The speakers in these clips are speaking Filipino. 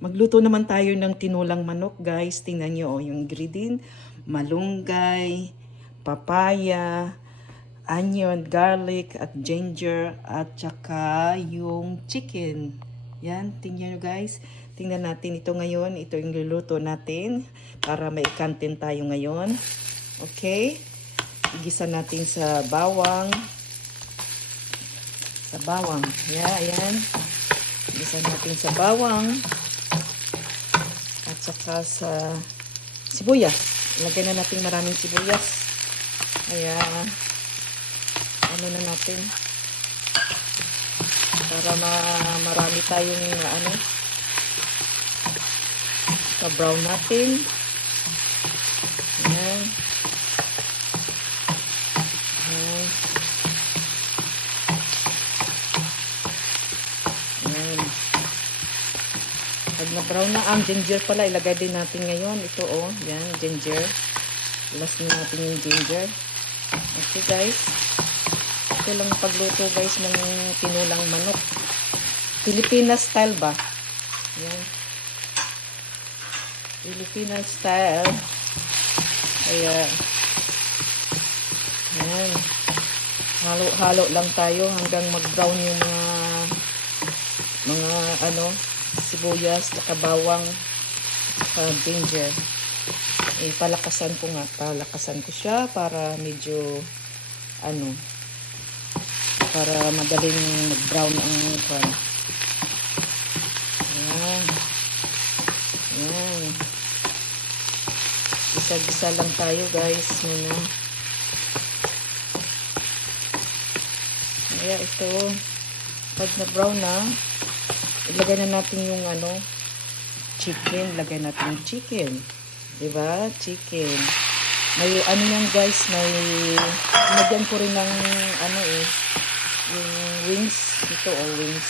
Magluto naman tayo ng tinulang manok, guys. Tingnan nyo, oh, yung ingredient, malunggay, papaya, onion, garlic, at ginger, at saka yung chicken. Yan, tingnan nyo, guys. Tingnan natin ito ngayon. Ito yung luluto natin para may content tayo ngayon. Okay? Igisa natin sa bawang. Yan. Igisa natin sa bawang. At saka sa sibuyas. Ilagay na natin maraming sibuyas. Ayan. Ano na natin. Para marami tayong brown natin. Ayan. Ayan. Ayan. Pag na-brown na ang ginger pala, ilagay din natin ngayon. Ito, oh. Yan, ginger. Last na natin yung ginger. Okay, guys. Ito lang pagluto, guys, ng tinulang manok. Pilipinas style ba? Yan. Pilipinas style. Ayan. Ayan. Halo-halo lang tayo hanggang mag-brown yung mga sibuyas, saka bawang, saka ginger. Palakasan ko siya para medyo para madaling mag-brown ang pan. Ayan. Ayan. Gisa-gisa lang tayo, guys, muna. Ayan, ito. Pag na-brown na, ilagay na natin yung chicken. Lagay natin yung chicken. Diba? Chicken. May yan, guys. Lagyan ko rin ng yung wings. Ito, wings.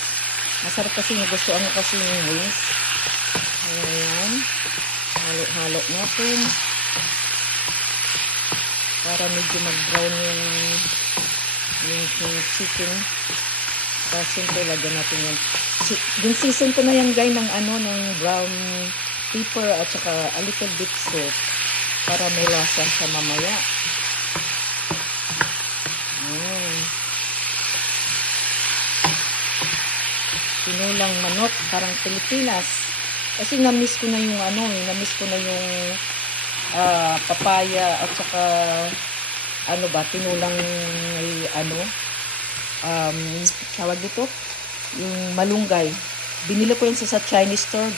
Masarap kasi nagustuhan ko kasi yung wings. Ayan. Halo-halo natin. Para medyo mag-brown yung chicken. Tapos siyempre, lagyan natin yan. Din-season ko na yan, guys, ng brown pepper at saka a little bit salt para may lasa sa mamaya. Tinulang manok, parang Pilipinas. Kasi na-miss ko na yung papaya at saka tinulang tawag dito, yung malunggay. Binili ko yan sa Chinese store.